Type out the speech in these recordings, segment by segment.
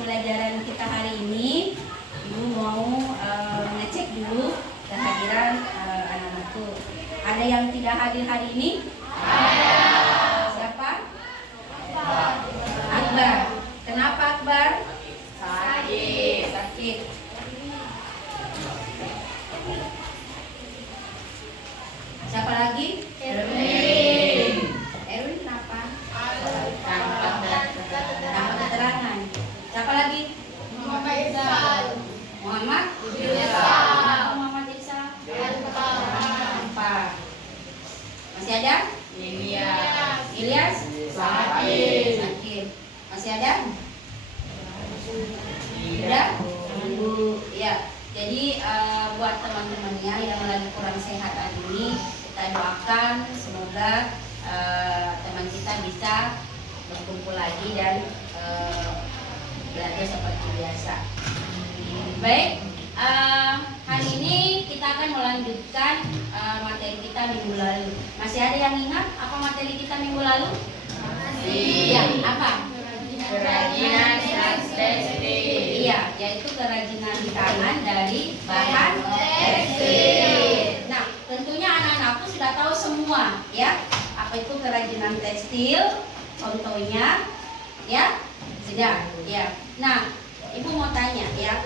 pembelajaran kita hari ini, Ibu mau ngecek dulu kehadiran anak-anakku. Ada yang tidak hadir hari ini? Ada. Siapa? Akbar. Kenapa Akbar? Sakit. Siapa lagi? Erwin. Erwin kenapa? Tanpa keterangan. Siapa lagi? Muhammad Irsal. Muhammad Irsal. Kenapa Muhammad Irsal? Tanpa. Masih ada? Ilyas? Sakit. Masih ada? Sudah? Tunggu. Ya. Jadi buat teman-temannya yang lagi kurang sehat hari ini, kita doakan semoga teman kita bisa berkumpul lagi dan belajar seperti biasa. Baik, hari ini kita akan melanjutkan materi kita minggu lalu. Masih ada yang ingat apa materi kita minggu lalu? Iya, apa? Kerajinan tekstil. Iya, yaitu kerajinan tangan dari bahan tekstil. Nah, tentunya anak-anakku sudah tahu semua, ya, apa itu kerajinan tekstil, contohnya, ya, sudah, ya. Nah, Ibu mau tanya, ya,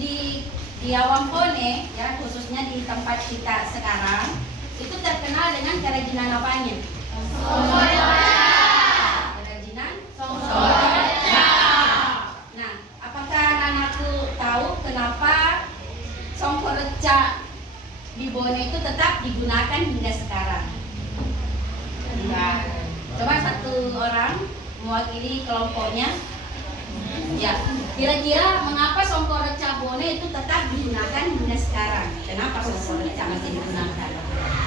di Awampone, ya, khususnya di tempat kita sekarang, itu terkenal dengan kerajinan apanya? Kerajinan songkorja. Nah, apakah anak-anakku tahu kenapa songkorja di Bone itu tetap digunakan hingga sekarang? Nah, coba satu orang mewakili kelompoknya. Ya, kira-kira mengapa songkorja Bone itu tetap digunakan hingga sekarang? Kenapa songkorja masih digunakan?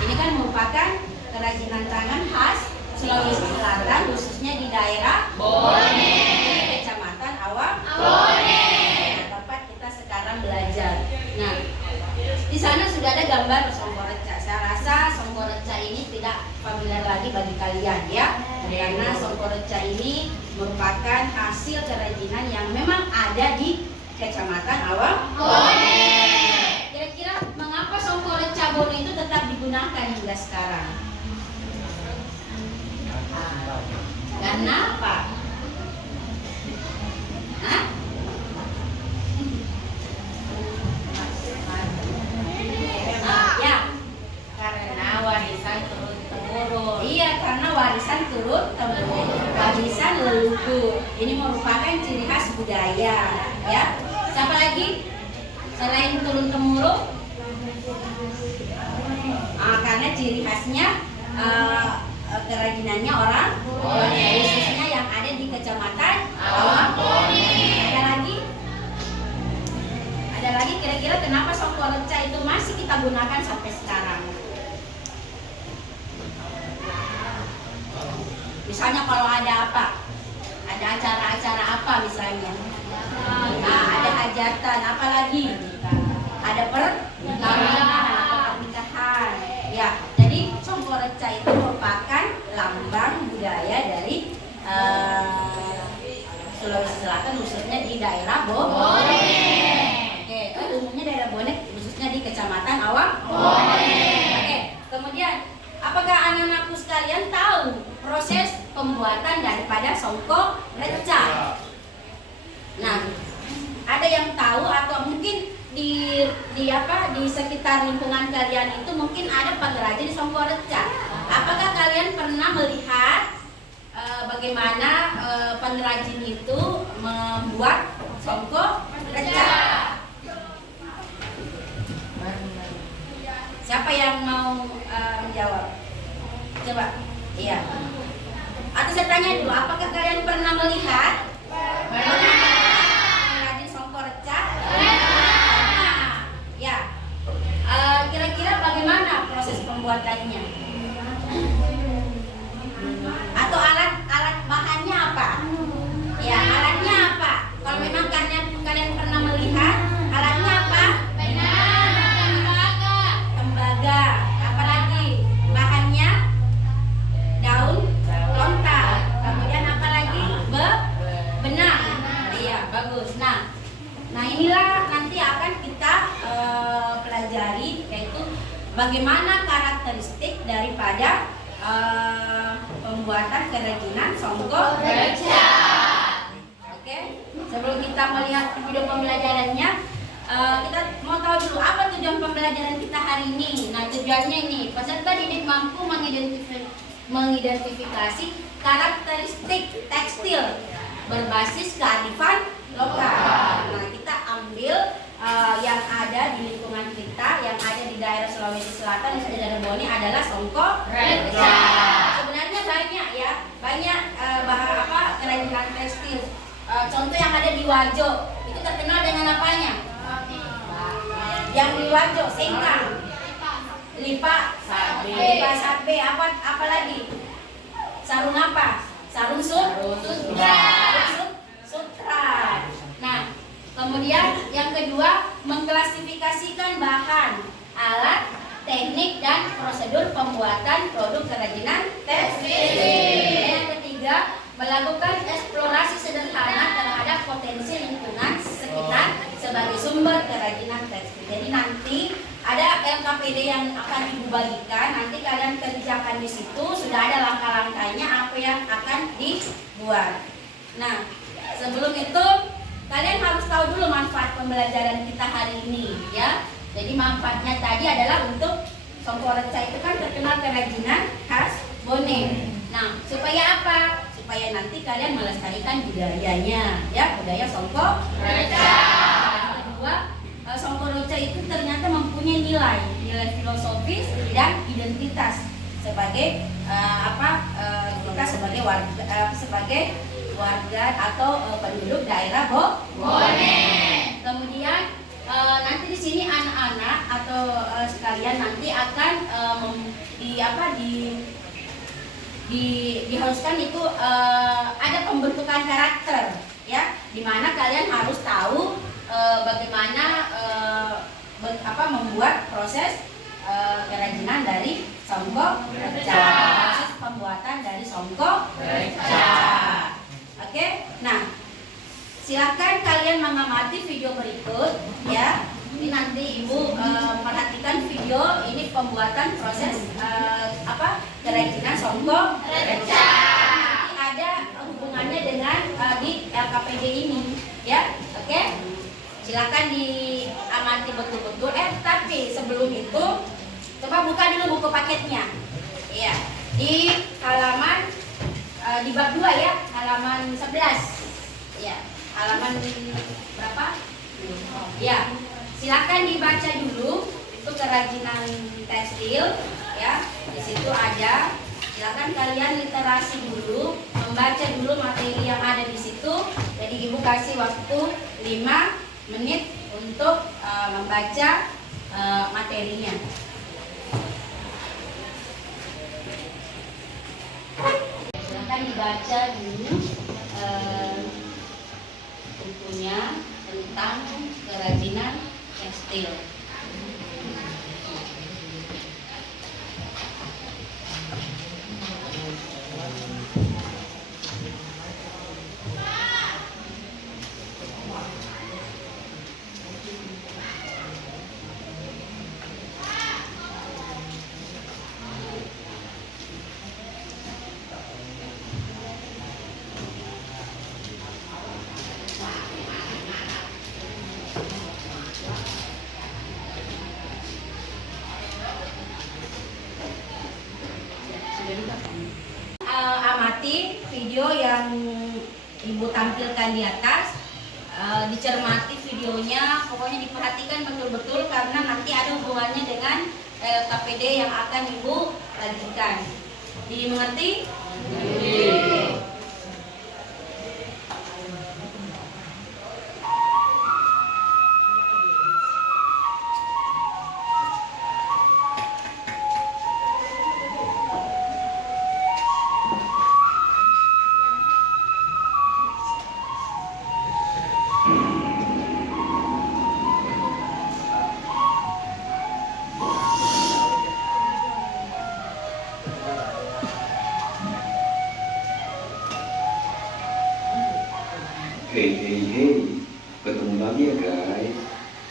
Ini kan merupakan kerajinan tangan khas Sulawesi Selatan, khususnya di daerah Bone, Kecamatan Awampone, tempat kita sekarang belajar. Nah, di sana sudah ada gambar songkorja. Saya rasa songkorja ini tidak familiar lagi bagi kalian, ya, karena songkorja ini merupakan hasil kerajinan yang memang ada di Kecamatan Awampone. Kira-kira mengapa songkorja Bone itu tetap digunakan hingga sekarang? Karena apa? Hah? Ya, Karena warisan turun-temurun. iya, karena warisan turun temurun, warisan leluhur. Ini merupakan ciri khas budaya, ya. Siapa lagi selain turun temurun? Karena ciri khasnya kerajinannya orang Bone, khususnya yang ada di Kecamatan Awampone. Ada lagi kira-kira kenapa songkorja itu masih kita gunakan sampai sekarang? Misalnya kalau ada apa? Ada acara-acara apa misalnya? Nah, ada hajatan, apa lagi? Ada perkawinan atau pernikahan. Ya, jadi songkorja itu merupakan lambang budaya dari Sulawesi Selatan, khususnya di daerah Bone. Oke, umumnya daerah Bone, khususnya di Kecamatan Awampone. Oke, kemudian apakah anak-anakku sekalian tahu proses pembuatan daripada songkorja? Nah, ada yang tahu atau mungkin di sekitar lingkungan kalian itu mungkin ada pengrajin songkorja. Apakah kalian pernah melihat bagaimana pengrajin itu membuat songkorja? Siapa yang mau menjawab? Coba. Iya. Atau saya tanya dulu, apakah kalian pernah melihat pengrajin songkorja? Ya. Kira-kira bagaimana proses pembuatannya? Atau alat bahannya apa? Ya, alatnya apa? Kalau memang kalian pernah melihat, alatnya apa? Tembaga. Apalagi bahannya? Daun lontar. Kemudian apa lagi? bagus. Nah inilah nanti akan kita pelajari, yaitu bagaimana karakteristik daripada pembuatan kerajinan songkok reca. Oke, sebelum kita melihat video pembelajarannya, kita mau tahu dulu apa tujuan pembelajaran kita hari ini. Nah, tujuannya ini, peserta didik mampu mengidentifikasi karakteristik tekstil berbasis kearifan lokal. Nah, kita ambil yang ada di lingkungan kita, yang ada di daerah Sulawesi Selatan, di daerah Bone adalah songkok reca. Sebenarnya banyak ya, banyak kerajinan tekstil. Contoh yang ada di Wajo itu terkenal dengan apanya? Yang di Wajo, sengkang, lipa sabe, apa lagi? Sarung apa? Sarung sutra. Nah, kemudian yang kedua, mengklasifikasikan bahan, alat, teknik dan prosedur pembuatan produk kerajinan tekstil. Yang ketiga, melakukan eksplorasi sederhana terhadap potensi lingkungan sekitar sebagai sumber kerajinan tekstil. Jadi nanti ada LKPD yang akan ibu bagikan, nanti kalian kerjakan di situ, sudah ada langkah-langkahnya apa yang akan dibuat. Nah, sebelum itu kalian harus tahu dulu manfaat pembelajaran kita hari ini ya. Jadi manfaatnya tadi adalah untuk songkok reca itu kan terkenal kerajinan khas Bone. Nah, supaya apa? Supaya nanti kalian melestarikan budayanya ya, budaya songkok reca. Yang kedua, songkok reca itu ternyata mempunyai nilai filosofis dan identitas sebagai kita sebagai warga atau penduduk daerah Bone. Kemudian nanti di sini anak-anak atau sekalian nanti akan diharuskan itu ada pembentukan karakter ya, dimana kalian harus tahu bagaimana membuat proses kerajinan dari songkok reca, proses pembuatan dari songkok reca. Oke, nah silakan kalian mengamati video berikut ya. Ini nanti ibu perhatikan video ini pembuatan proses kerajinan songkok reca. Nanti ada hubungannya dengan di LKPD ini ya. Oke, silakan diamati betul-betul. Tapi sebelum itu coba buka dulu buku paketnya. Iya, di halaman di bab 2 ya, halaman 11. Ya, halaman berapa? Ya, silakan dibaca dulu itu kerajinan tekstil ya. Di situ ada, silakan kalian literasi dulu, membaca dulu materi yang ada di situ. Jadi ibu kasih waktu 5 menit untuk membaca materinya. Silakan dibaca dulu bukunya tentang kerajinan tekstil. Amati video yang ibu tampilkan di atas, dicermati videonya, pokoknya diperhatikan betul-betul karena nanti ada hubungannya dengan KPD yang akan ibu bagikan. Dimengerti? Hey, ketemu lagi ya guys.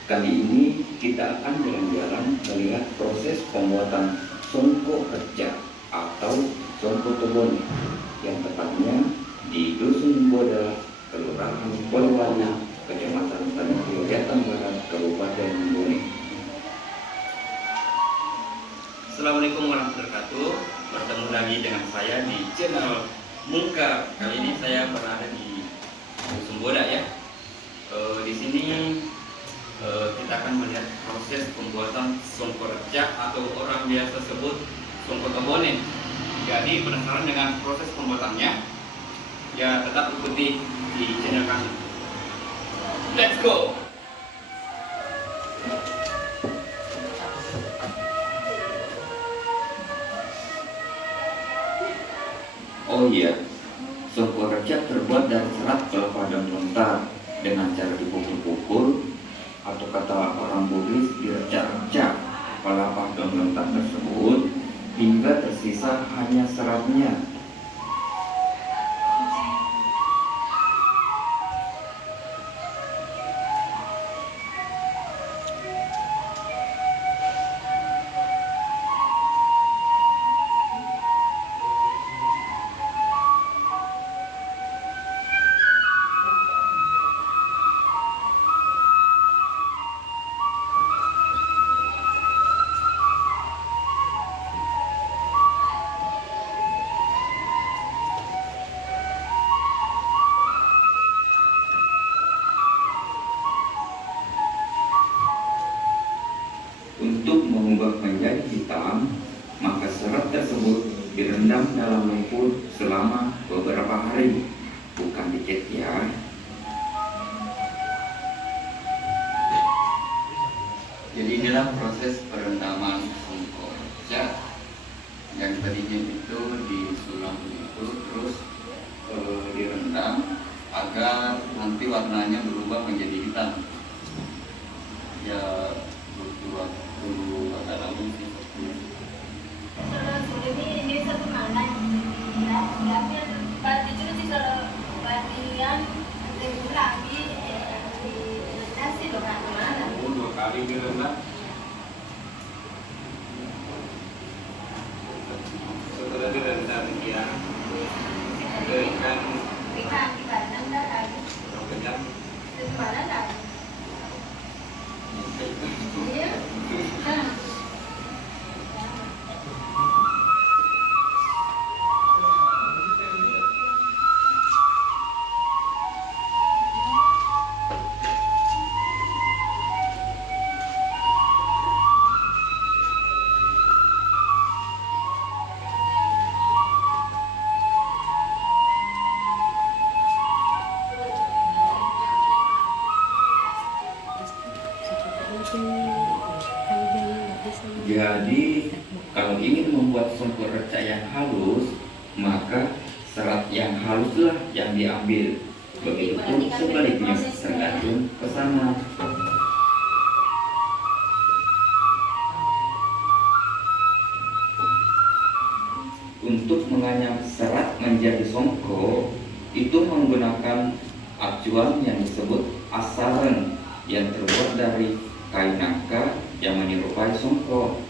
Kali ini kita akan jalan-jalan melihat proses pembuatan songko reca atau songko tobone yang tepatnya di Dusun Boda, Kelurahan Polewali, Kecamatan Tanah Jatan Barat, Kabupaten Bone. Assalamualaikum warahmatullahi wabarakatuh. Bertemu lagi dengan saya di channel Mungkar. Kali ini saya berada di Dusun Boda ya. Di sini kita akan melihat proses pembuatan songko reca atau orang biasa sebut songko tobone. Jadi penasaran dengan proses pembuatannya? Ya tetap ikuti di channel kami. Let's go. Oh iya, songko reca terbuat dari serat kelapa dan lontar dengan cara dipukul-pukul atau kata orang Bugis direcak-recak kelapa dan lontar tersebut hingga tersisa hanya seratnya. Untuk mengubah menjadi hitam, maka serat tersebut direndam dalam lumpur selama beberapa hari, bukan dicet ya. Jadi inilah proses perendaman songko reca yang tadinya itu disulam itu terus direndam agar nanti warnanya berubah menjadi hitam. Ya butuh waktu agak lama sih. Kalau ini satu mana? Ya, diambil bati dulu sih kalau batian nanti lagi nasi loh mana? 2 kali direndam. Setelah direndam ya, keringkan Ikan di badan dah lagi, berapa jam? di mana lagi? Iya. Nah. Jadi, kalau ingin membuat songko reca yang halus, maka serat yang haluslah yang diambil. Begitupun sebaliknya, tergantung pesanan. Untuk menganyam serat menjadi songko, itu menggunakan acuan yang disebut asaren yang terbuat dari kain nangka yang menyerupai songko.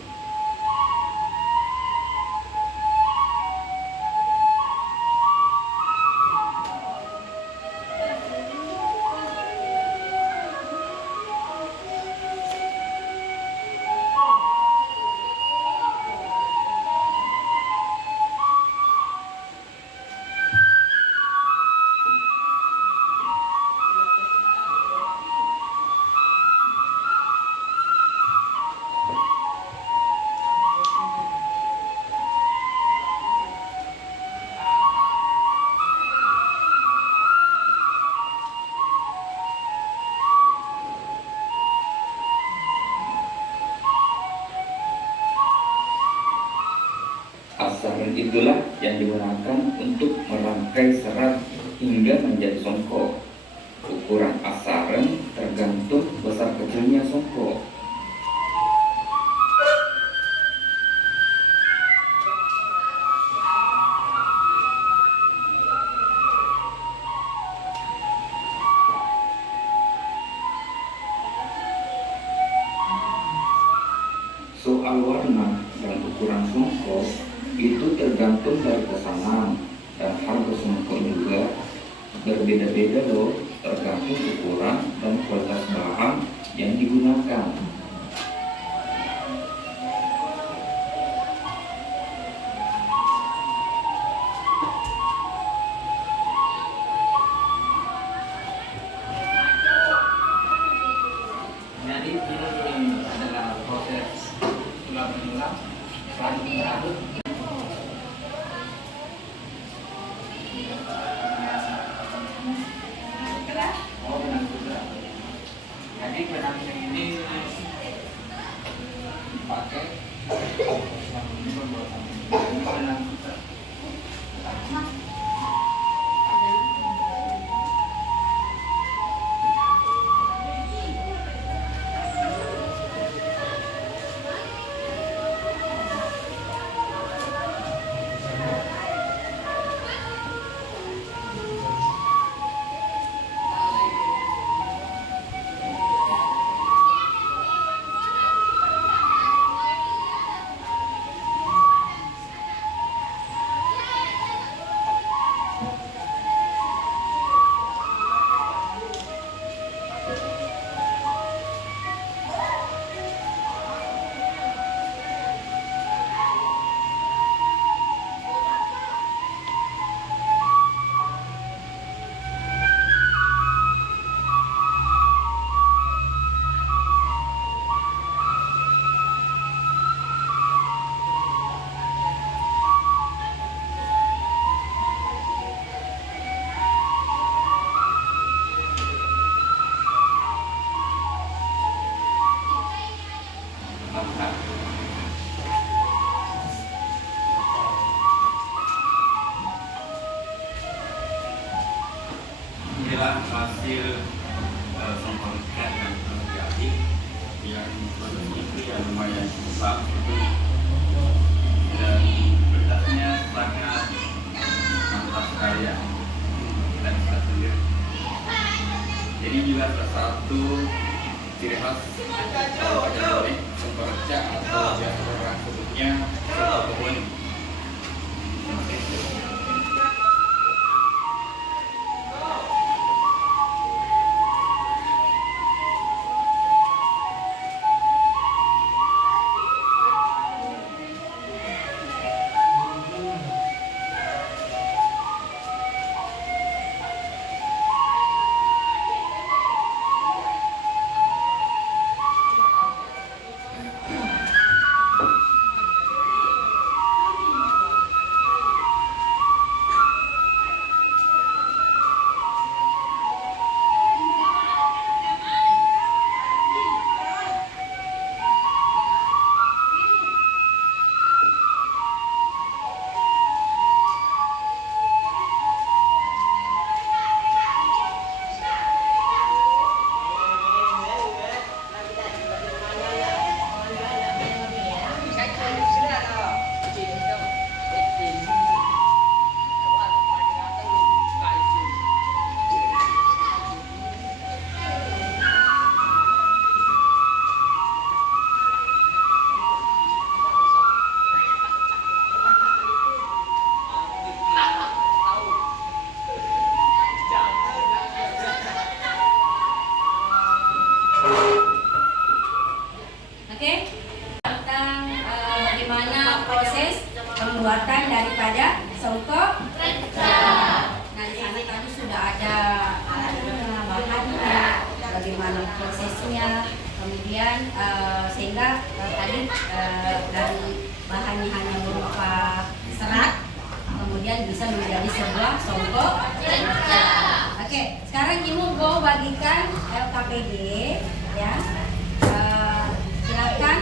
Asaren itulah yang digunakan untuk merangkai serat hingga menjadi songko. Ukuran asaren tergantung besar kecilnya songko. Soal warna dan ukuran songkok itu tergantung dari pesanan, dan harga songkok juga berbeda-beda loh, tergantung ukuran dan kualitas bahan yang digunakan. Jadi ini adalah proses ulang mengulang, berlarut. Oh, benang sutra. Jadi benang ini dipakai ini pembuatan. Ini benang sutra. Inilah hasil songkok ikan yang terjadi, yang produksi itu yang lumayan besar itu, dan pedasnya sangat mantap sekali ya, kita bisa sendiri. Ini juga salah satu ciri khas songkok reca atau biasa orang sebutnya songkok kebun. pembuatan daripada songkok reca. Nah, di sana tadi sudah ada alatnya, bahannya, bagaimana prosesnya, kemudian sehingga tadi dari bahannya hanya berupa serat, kemudian bisa menjadi sebuah songkok reca. Oke, sekarang Ibu mau bagikan LKPD ya. Silakan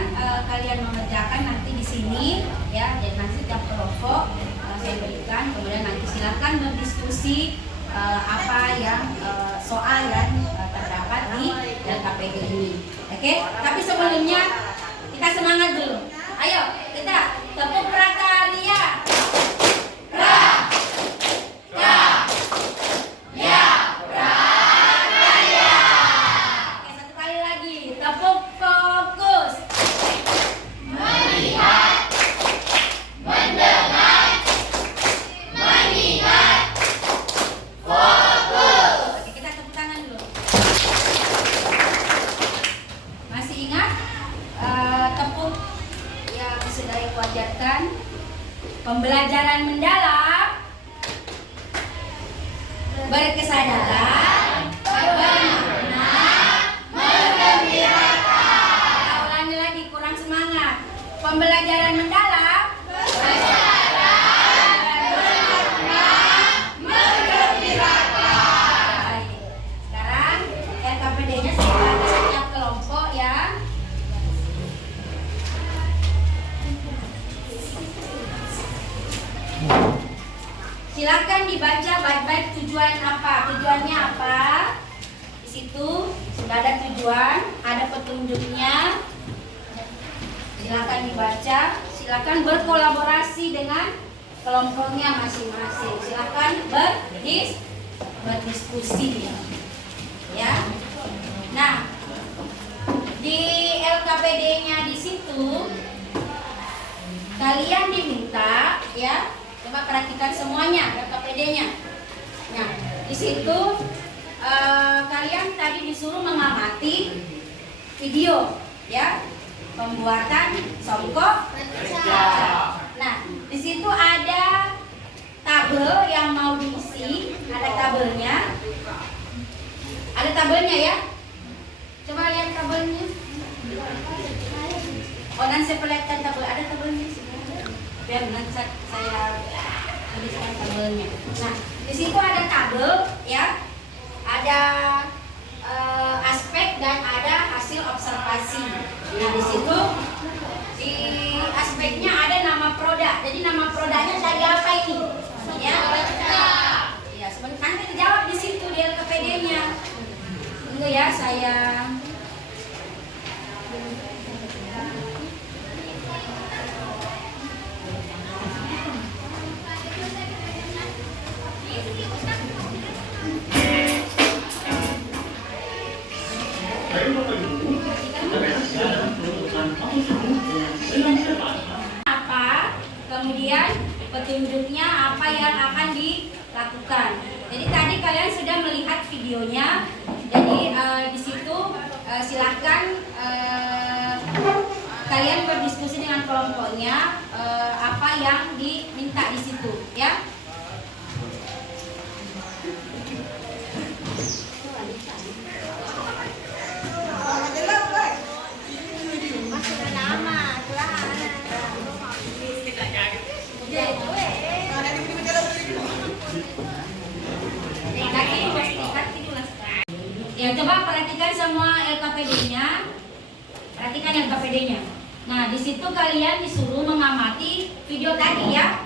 kalian mengerjakan nanti di sini ya, dan nanti setiap kelompok saya berikan, kemudian nanti silakan berdiskusi apa yang soal yang terdapat di LKPD ini. Oke, tapi sebelumnya kita semangat dulu. Ayo kita tepuk prakarya. Oke, satu kali lagi tepuk fokus. Pembelajaran mendalam, berkesadaran, bermakna, menggembirakan. Kita ulangi lagi, kurang semangat. Pembelajaran mendalam, berkesadaran, bermakna, menggembirakan. Baik. Sekarang LKPD-nya saya bagi setiap kelompok ya. Silakan dibaca baik-baik tujuan apa, tujuannya apa. Di situ sudah ada tujuan, ada petunjuknya. Silakan dibaca, silakan berkolaborasi dengan kelompoknya masing-masing. Silakan berdiskusi. Ya. Nah, di LKPD-nya di situ kalian diminta ya, coba perhatikan semuanya LKPD-nya. Nah, di situ kalian tadi disuruh mengamati video ya, pembuatan songkok reca. Nah, di situ ada tabel yang mau diisi, ada tabelnya. Ada tabelnya ya. Coba lihat tabelnya. Oh, nanti saya perlihatkan tabel, ada tabelnya. Biar nanti saya tuliskan tabelnya. Nah, di situ ada tabel ya, ada aspek dan ada hasil observasi. Nah, di situ di aspeknya ada nama produk. Jadi nama produknya tadi apa ini? Ya, ya sebentar nanti dijawab di situ di LKPD-nya. Tunggu ya, saya apa, kemudian petunjuknya apa yang akan dilakukan. Jadi tadi kalian sudah melihat videonya. Jadi di situ silahkan kalian berdiskusi dengan kelompoknya apa yang diminta di situ ya. Ya, coba perhatikan semua LKPD-nya. Perhatikan LKPD-nya. Nah, di situ kalian disuruh mengamati video tadi ya.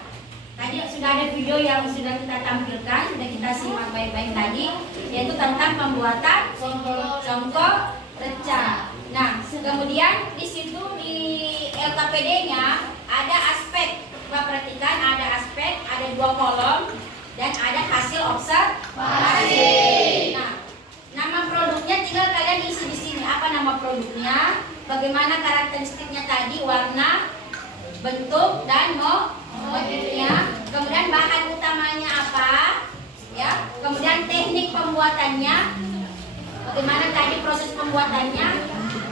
Tadi sudah ada video yang sudah kita tampilkan, sudah kita simak baik-baik tadi, yaitu tentang pembuatan songkok reca. Nah, kemudian di situ di LKPD-nya ada aspek. Coba perhatikan, ada aspek, ada 2 kolom dan ada hasil observasi. Nah, nama produknya tinggal kalian isi di sini. Apa nama produknya? Bagaimana karakteristiknya tadi, warna, bentuk dan motifnya. Kemudian bahan utamanya apa? Ya. Kemudian teknik pembuatannya. Bagaimana tadi proses pembuatannya?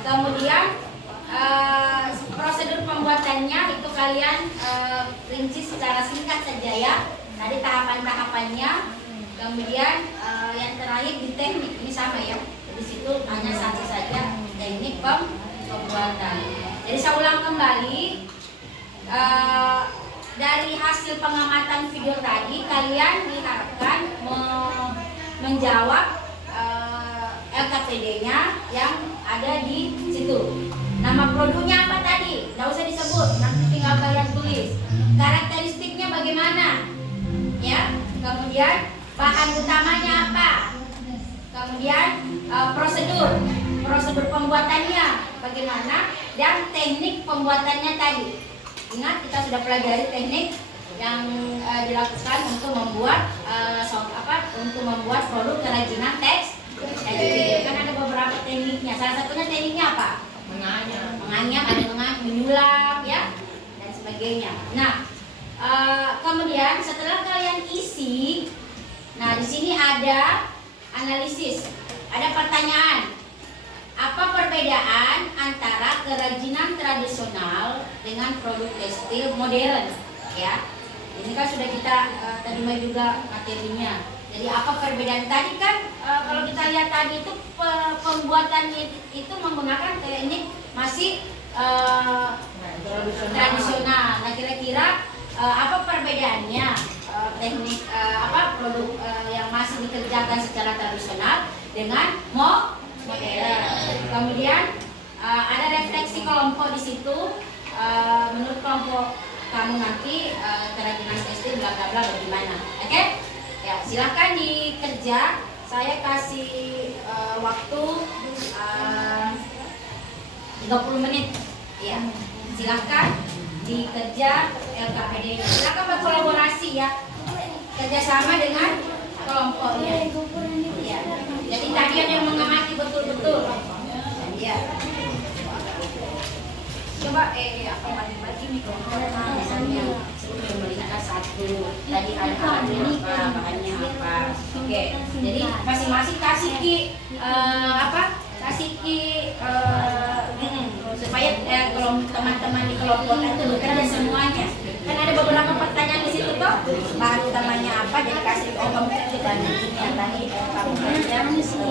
Kemudian prosedur pembuatannya itu kalian rinci secara singkat saja ya. Tadi tahapan-tahapannya. Kemudian yang terakhir di teknik ini sama ya. Di situ hanya satu saja, teknik pembuatan. Jadi saya ulang kembali, dari hasil pengamatan video tadi kalian diharapkan menjawab LKPD-nya yang ada di situ. Nama produknya apa tadi? Nggak usah disebut, nanti tinggal kalian tulis. Karakteristiknya bagaimana? Ya. Kemudian bahan utamanya apa? Kemudian prosedur pembuatannya bagaimana, dan teknik pembuatannya tadi. Ingat, kita sudah pelajari teknik yang dilakukan untuk membuat untuk membuat produk kerajinan teks. Kan ada beberapa tekniknya. Salah satunya tekniknya apa? Menganyam, ada menyulam ya, dan sebagainya. Nah, kemudian setelah kalian isi, nah di sini ada analisis, ada pertanyaan. Apa perbedaan antara kerajinan tradisional dengan produk tekstil modern? Ya, Ini kan sudah kita terima juga materinya. Jadi apa perbedaan tadi kan kalau kita lihat tadi itu pembuatannya itu menggunakan teknik masih tradisional. Nah kira-kira apa perbedaannya teknik produk yang masih dikerjakan secara tradisional dengan modern. Kemudian ada refleksi kelompok di situ. Menurut kelompok kamu nanti kerajinan SD bla bla bla bagaimana? Oke? Ya, silahkan dikerja. Saya kasih waktu 30 menit. Ya, silahkan dikerja LKPD. Silahkan berkolaborasi ya, kerjasama dengan kelompoknya. Ya. Jadi tadi ada yang mengamati betul-betul. Ya. Coba apa bagi-bagi nih kelompoknya, misalnya pemerintah satu. Tadi ada bahannya apa, bahannya apa. Oke. Jadi masing-masing kasih supaya teman-teman di kelompok itu bekerja semuanya. Kan ada beberapa pertanyaan di situ toh, bahan utamanya apa, jadi kasih kamu juga yang tadi kamu kerja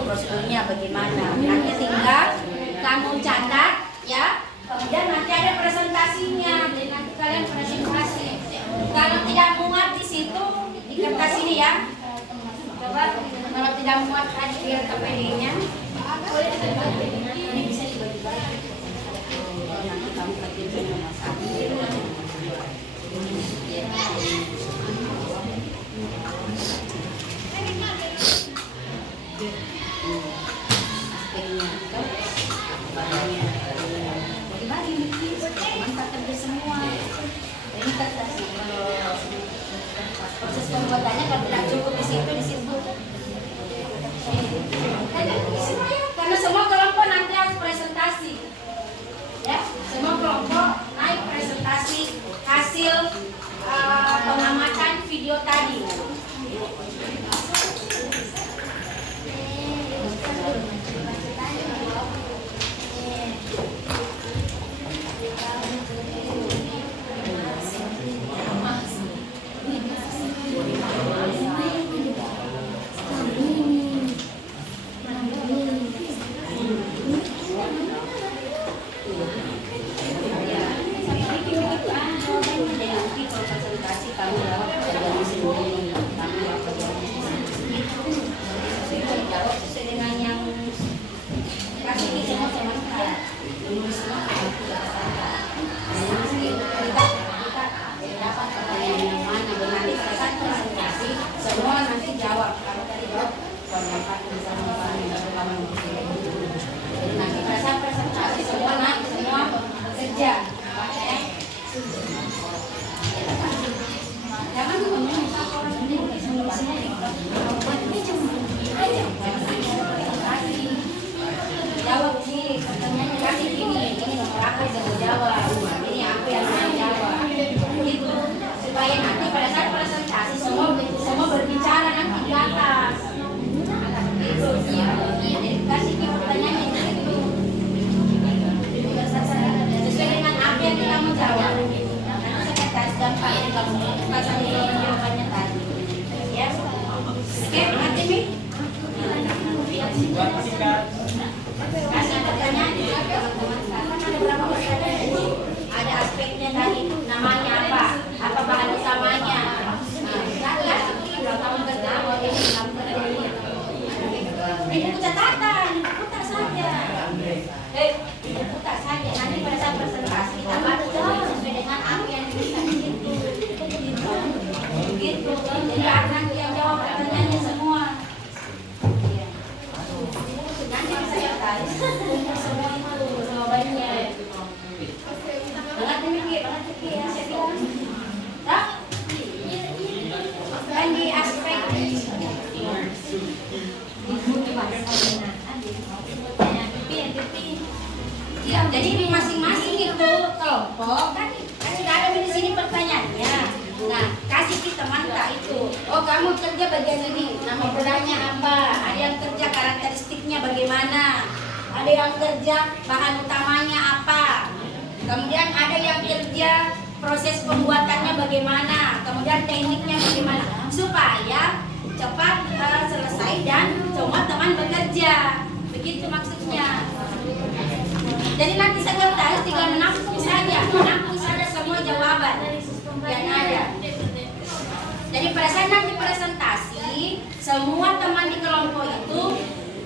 prosedurnya bagaimana. Nanti tinggal kamu catat ya. Kemudian nanti ada presentasinya, jadi nanti kalian presentasi. Kalau tidak muat di situ di kertas ini ya. Coba kalau tidak muat tadi di KPD-nya, boleh ini bisa dibagi-bagi. Nanti kamu ketik nomor 1. Proses pembuatannya kalau tidak cukup di situ. Karena semua kelompok nanti harus presentasi, ya. Semua kelompok naik presentasi hasil pengamatan video tadi. Jawab sih, pertanyaannya kasih ini nomor apa yang mau jawab, ini apa yang mau jawab, gitu supaya nanti pada saat presentasi semua berbicara nanti di atas, gitu ya. Jadi kasih pertanyaannya gitu, sesuai dengan apa yang kamu jawab. Nanti saya kasih gampang kamu kasih jawabannya tadi, ya. Oke, nanti Mi. Kasih pertanyaan juga ke teman-teman sekarang. Ada berapa pertanyaan ini? Ada aspeknya tadi, namanya apa bahan utamanya. Nah, kalau kamu kerja, ini kamu kerja ini. Ini putar catatan, putar saja. Putar saja. Nanti pada saat presentasi kita baru jawab sesuai dengan apa yang kita gitu. Gitu. Jadi nanti yang jawab pertanyaannya semua. Nanti bisa ditarik semua itu jawabannya. Banget mikir ya saya bilang. Tak? Kan di aspek ya, jadi di masing-masing itu kelompok kan sudah ada di sini pertanyaannya. Nah, kasih kita mantap itu. Oh, kamu kerja bagian ini. Nama produknya apa? Ada yang kerja karakteristiknya bagaimana? Ada yang kerja bahan utamanya apa? Kemudian ada yang kerja proses pembuatannya bagaimana, kemudian tekniknya bagaimana, supaya cepat selesai dan semua teman bekerja. Begitu maksudnya. Jadi nanti sekretaris tinggal menampung saja semua jawaban yang ada. Jadi pada saat nanti presentasi, semua teman di kelompok itu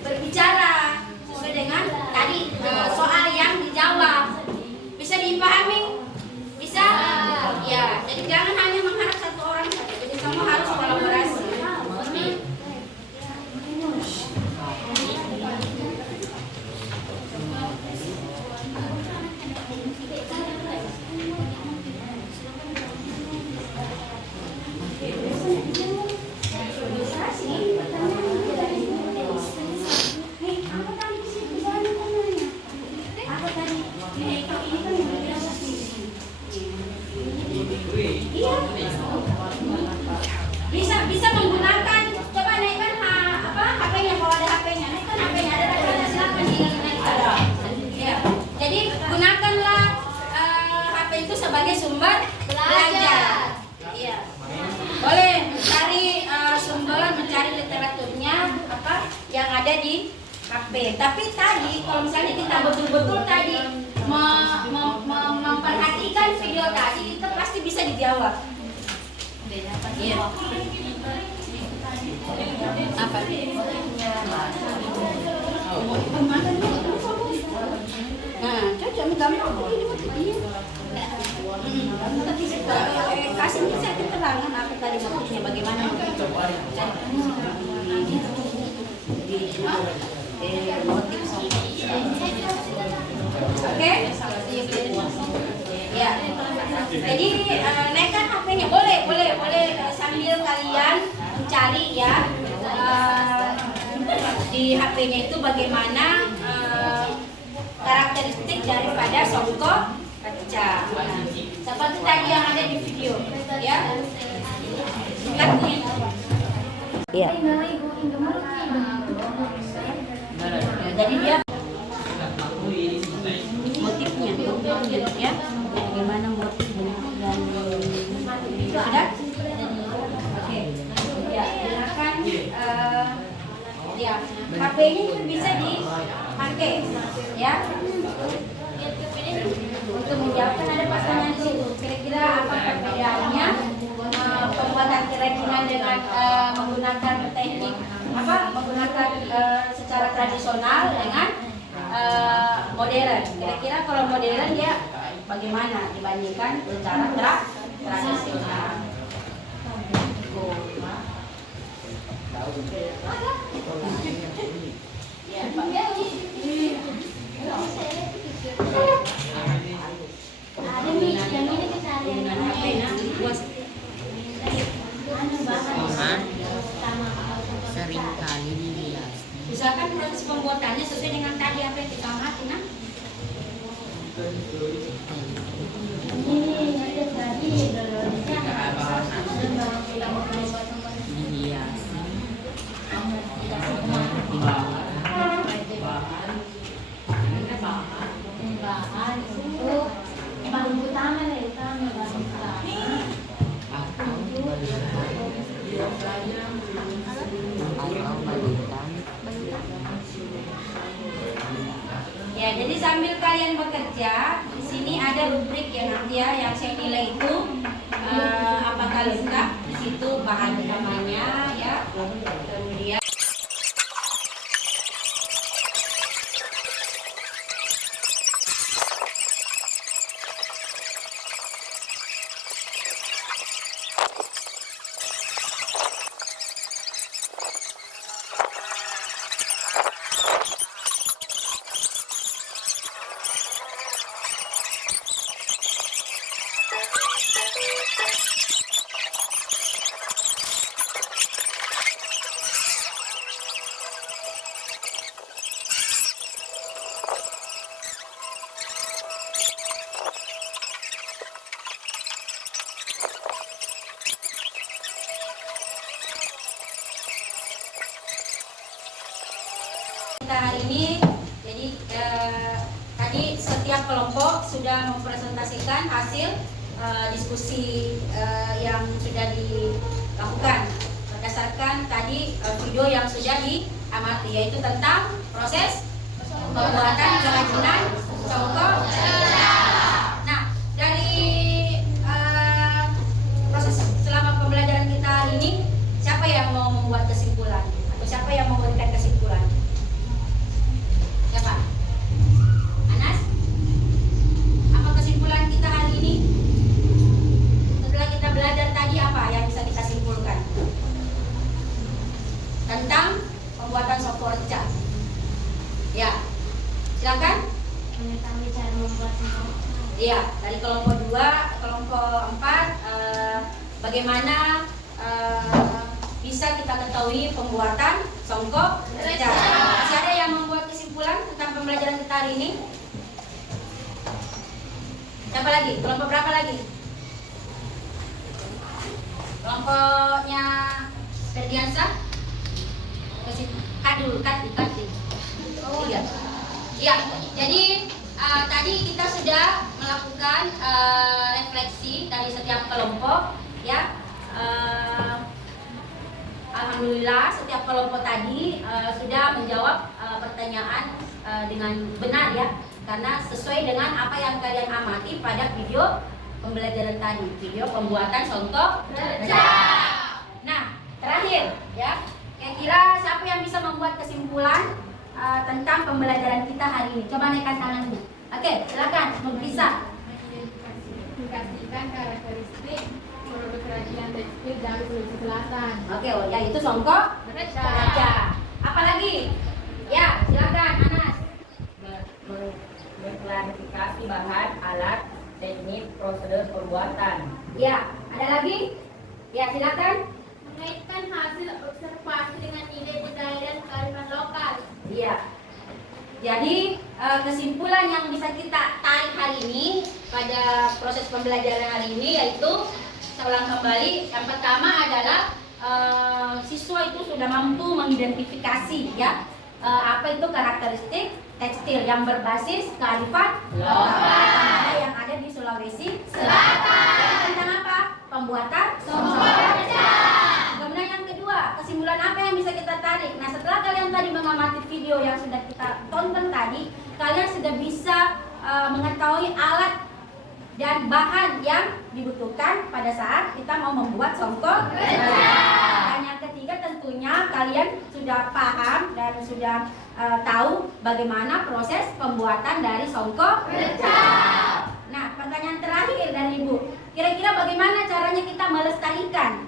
berbicara sesuai dengan tadi soal yang dijawab. Bisa dipahami? Bisa? Ya. Jadi jangan hanya mengharap satu orang saja. Jadi semua harus kolaborasi. Bisa menggunakan, coba naikkan HP-nya, kalau ada HP-nya, naikkan HP-nya, ada HP-nya, silakan dinaikkan. Ya. Jadi gunakanlah HP itu sebagai sumber belajar. Iya. Boleh mencari sumber, mencari literaturnya yang ada di HP. Tapi tadi kalau misalnya kita betul-betul tadi memperhatikan video tadi, kita pasti bisa dijawab. Iya. Apa? Nah, cocok gambar begini. Kasih bisa keterangan apa tadi maksudnya, bagaimana motif songkok. Oke? Ya. Jadi naikkan HP-nya, boleh sambil kalian mencari ya di HP-nya itu bagaimana karakteristik daripada songkok pecah. Seperti tadi yang ada di video, ya. Iya. Jadi dia motifnya, ya. Bagaimana motifnya dan sudah? Oke. Ya, silakan. Ya, HP-nya itu bisa dipakai, ya. Untuk menjawabkan ada pertanyaan di situ. Kira-kira apa perbedaannya pembuatan kerajinan dengan menggunakan teknik menggunakan secara tradisional dengan modern. Kira-kira kalau modern dia bagaimana dibandingkan secara tradisional? Ya, Pak. Sering kali dihias. Misalkan proses pembuatannya sesuai dengan tadi apa yang kita amati, nah. Dihias. Ya, jadi sambil kalian bekerja, di sini ada rubrik ya nanti ya, yang saya nilai itu apakah lengkap, di situ bahan utamanya ya, kemudian kita hari ini, jadi tadi setiap kelompok sudah mempresentasikan hasil diskusi yang sudah dilakukan berdasarkan tadi video yang sudah diamati, yaitu tentang proses pembuatan kerajinan songkok recah. Nah, dari proses selama pembelajaran kita hari ini, siapa yang mau membuat kesimpulan atau siapa yang mau memberikan kesimpulan? Siapa? Anas? Apa kesimpulan kita hari ini? Setelah kita belajar tadi, apa yang bisa kita simpulkan tentang pembuatan songkok recah? Ya, silakan. Mengetahui cara membuat songkok. Iya, dari kelompok 2, kelompok 4, bagaimana bisa kita ketahui pembuatan songkok recah? Masih ada yang membuat kesimpulan tentang pembelajaran kita hari ini? Siapa lagi? Kelompok berapa lagi? Kelompoknya Ferdiansah? Kadul. Iya. Iya. Jadi tadi kita sudah melakukan refleksi dari setiap kelompok, ya. Alhamdulillah setiap kelompok tadi sudah menjawab pertanyaan dengan benar, ya, karena sesuai dengan apa yang kalian amati pada video pembelajaran tadi, video pembuatan songkok recah. Nah, terakhir, ya, kira-kira siapa yang bisa membuat kesimpulan tentang pembelajaran kita hari ini? Coba naikkan tangan dulu. Oke, silakan, bisa. Mengkajikan karakteristik produk kerajinan tekstil dari Sulawesi Selatan. Oke, ya itu songkok recah. Apalagi? Ya, silakan Anas. Mengklarifikasi bahan, alat, teknik, prosedur pembuatan. Ya, ada lagi? Ya, silakan. Mengaitkan hasil observasi dengan nilai budaya dan kearifan lokal. Iya. Jadi kesimpulan yang bisa kita tarik hari ini pada proses pembelajaran hari ini yaitu, saya ulang kembali, yang pertama adalah siswa itu sudah mampu mengidentifikasi, ya, apa itu karakteristik tekstil yang berbasis kearifan lokal yang ada di Sulawesi Selatan. Tentang apa? Pembuatan songkok recah. Kemudian yang kedua, kesimpulan apa yang bisa kita tarik? Nah, setelah kalian tadi mengamati video yang sudah kita tonton tadi, kalian sudah bisa mengetahui alat dan bahan yang dibutuhkan pada saat kita mau membuat songkok recah. Dan yang ketiga, tentunya kalian sudah paham dan sudah tahu bagaimana proses pembuatan dari songkok recah. Nah, pertanyaan terakhir dari Ibu, kira-kira bagaimana caranya kita melestarikan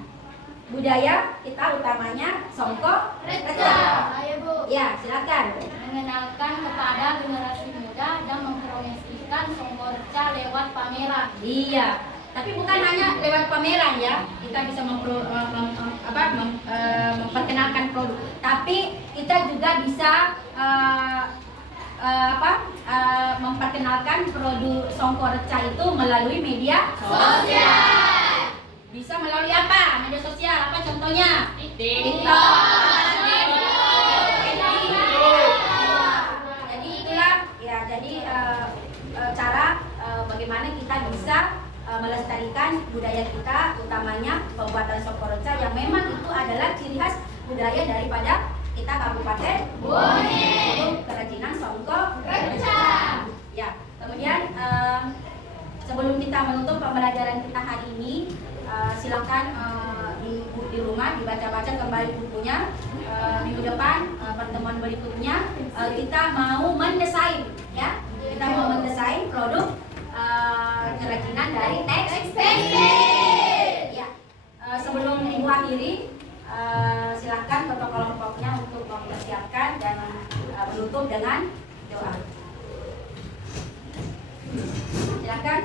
budaya kita, utamanya songkok recah? Ayo Bu. Ya, silakan. Mengenalkan kepada generasi muda dan mempromosikan songkok recah lewat pameran. Iya, tapi bukan hanya lewat pameran, ya. Kita bisa memperkenalkan produk, tapi kita juga bisa memperkenalkan produk songkok recah itu melalui media sosial. Bisa melalui apa? Media sosial, apa contohnya? TikTok. Jadi itulah, ya, jadi cara bagaimana kita bisa melestarikan budaya kita, utamanya pembuatan songkok recah yang memang itu adalah ciri khas budaya daripada kita Kabupaten Bone, itu kerajinan songkok recah. Ya, kemudian sebelum kita menutup pembelajaran kita hari ini, silakan di rumah dibaca-baca kembali bukunya. Minggu depan pertemuan berikutnya kita mau mendesain, ya, kita mau mendesain produk kerajinan dari tekstil. Ya, sebelum Ibu akhiri, silakan kelompok-kelompoknya untuk mempersiapkan dan menutup dengan doa. Silakan.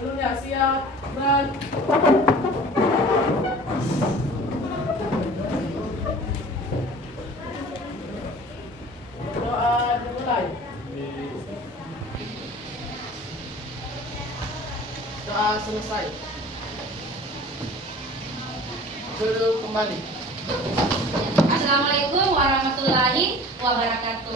Sebelumnya siap, doa dimulai. Doa selesai. Duduk kembali. Assalamualaikum warahmatullahi wabarakatuh.